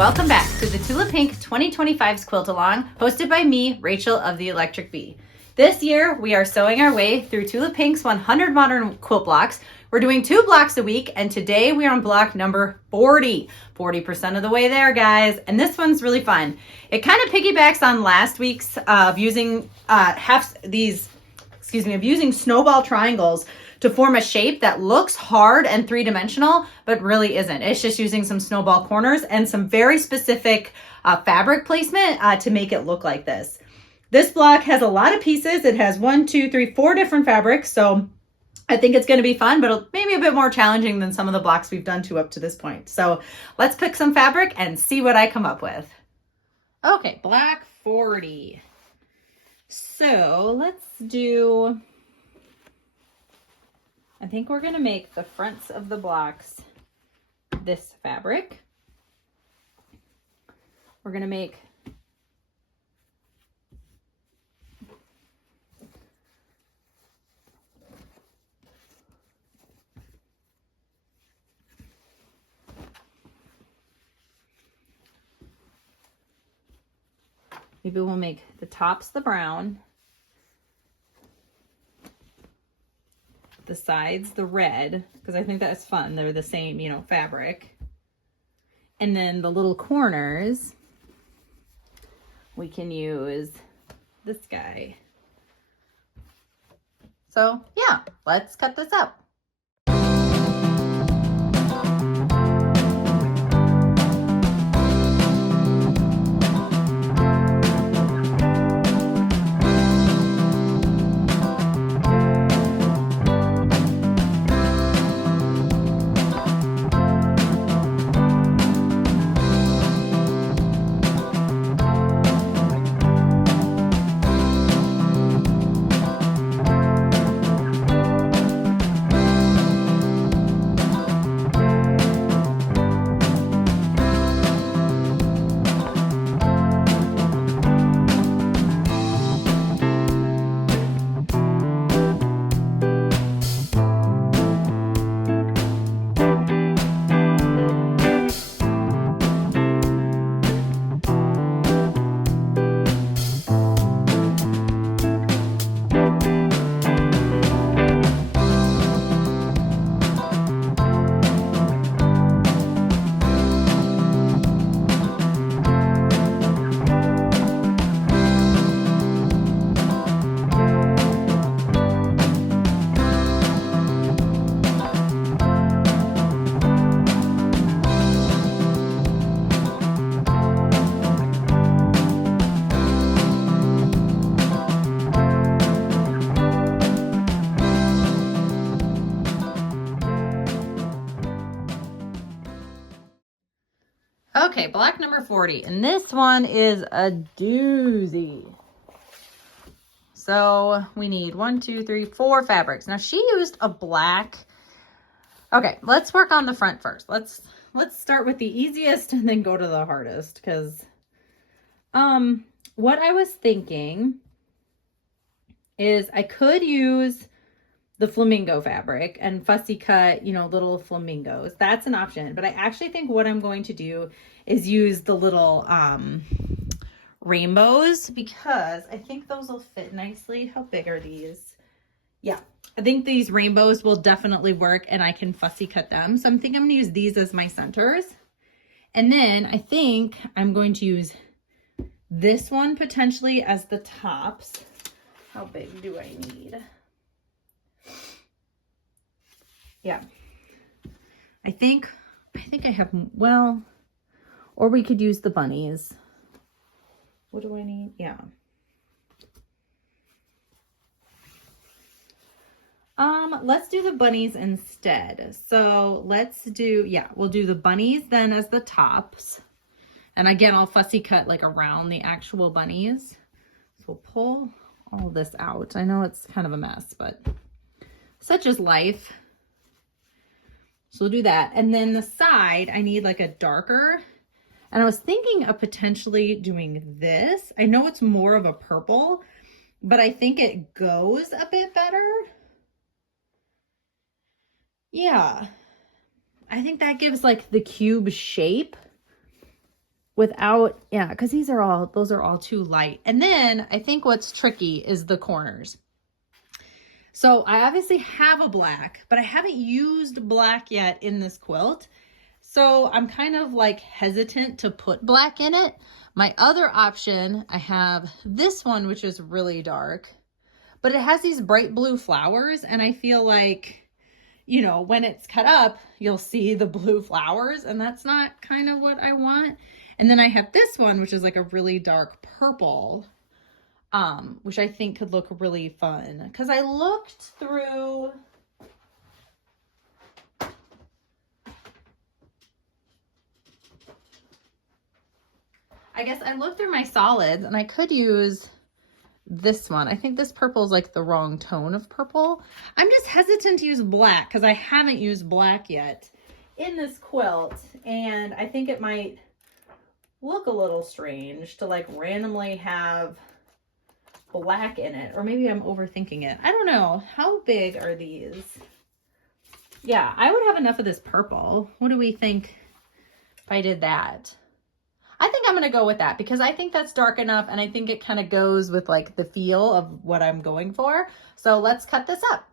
welcome back to the Tula Pink 2025's Quilt Along, hosted by me, Rachel of the Electric Bee. This year, we are sewing our way through Tula Pink's 100 modern quilt blocks. We're doing 2 blocks a week, and today we are on block number 40. 40% of the way there, guys. And this one's really fun. It kind of piggybacks on last week's of using using snowball triangles to form a shape that looks hard and three-dimensional, but really isn't. It's just using some snowball corners and some very specific fabric placement to make it look like this. This block has a lot of pieces. It has 4 different fabrics, so I think it's going to be fun, but maybe a bit more challenging than some of the blocks we've done up to this point. So let's pick some fabric and see what I come up with. Okay, block 40. So let's do, I think we're going to make the fronts of the blocks this fabric. We're going to make maybe we'll make the tops the brown, the sides the red, because I think that's fun. They're the same, fabric. And then the little corners, we can use this guy. So yeah, let's cut this up. Okay, block number 40, and this one is a doozy. So we need 4 fabrics. Now she used a black. Okay, let's work on the front first. Let's start with the easiest and then go to the hardest, because what I was thinking is I could use the flamingo fabric and fussy cut, little flamingos. That's an option. But I actually think what I'm going to do is use the little rainbows, because I think those will fit nicely. How big are these? Yeah, I think these rainbows will definitely work, and I can fussy cut them. So I'm thinking I'm going to use these as my centers. And then I think I'm going to use this one potentially as the tops. How big do I need? Yeah, I think I have, well, or we could use the bunnies. What do I need? Yeah. Let's do the bunnies instead. So let's do, we'll do the bunnies then as the tops. And again, I'll fussy cut like around the actual bunnies. So we'll pull all this out. I know it's kind of a mess, but such is life. So we'll do that. And then the side, I need like a darker. And I was thinking of potentially doing this. I know it's more of a purple, but I think it goes a bit better. Yeah. I think that gives like the cube shape. without, yeah, because those are all too light. And then I think what's tricky is the corners. So I obviously have a black, but I haven't used black yet in this quilt. So I'm kind of like hesitant to put black in it. My other option, I have this one, which is really dark, but it has these bright blue flowers. And I feel like, you know, when it's cut up, you'll see the blue flowers, and that's not kind of what I want. And then I have this one, which is like a really dark purple, which I think could look really fun. Because I looked through, my solids, and I could use this one. I think this purple is like the wrong tone of purple. I'm just hesitant to use black because I haven't used black yet in this quilt, and I think it might look a little strange to like randomly have black in it, or maybe I'm overthinking it. I don't know. How big are these? Yeah, I would have enough of this purple. What do we think if I did that? I think I'm going to go with that because I think that's dark enough, and I think it kind of goes with like the feel of what I'm going for. So let's cut this up.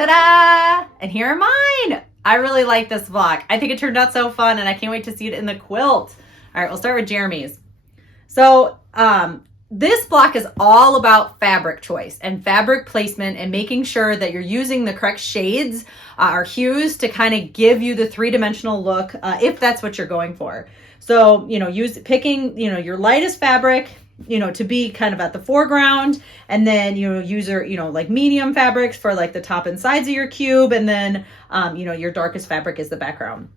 Ta-da! And here are mine. I really like this block. I think it turned out so fun and I can't wait to see it in the quilt. All right, we'll start with Jeremy's. So this block is all about fabric choice and fabric placement and making sure that you're using the correct shades or hues to kind of give you the three-dimensional look if that's what you're going for. So, picking, your lightest fabric, to be kind of at the foreground, and then, use your, like medium fabrics for like the top and sides of your cube. And then, your darkest fabric is the background.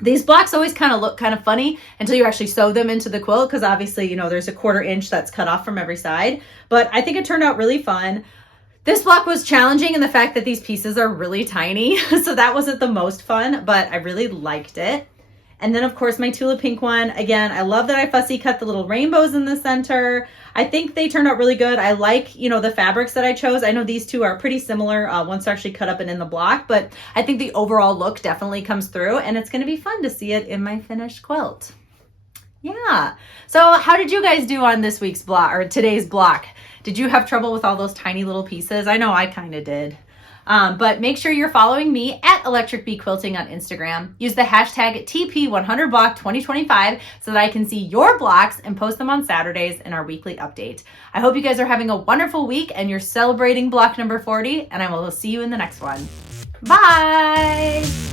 These blocks always kind of look kind of funny until you actually sew them into the quilt, because obviously, there's a 1/4 inch that's cut off from every side, but I think it turned out really fun. This block was challenging in the fact that these pieces are really tiny, so that wasn't the most fun, but I really liked it. And then of course my Tula pink one. Again, I love that I fussy cut the little rainbows in the center. I think they turned out really good. I like, the fabrics that I chose. I know these two are pretty similar once actually cut up and in the block, but I think the overall look definitely comes through, and it's going to be fun to see it in my finished quilt. Yeah. So how did you guys do on this week's block or today's block? Did you have trouble with all those tiny little pieces? I know I kind of did. But make sure you're following me at Electric Bee Quilting on Instagram. Use the hashtag TP100block2025 so that I can see your blocks and post them on Saturdays in our weekly update. I hope you guys are having a wonderful week and you're celebrating block number 40, and I will see you in the next one. Bye!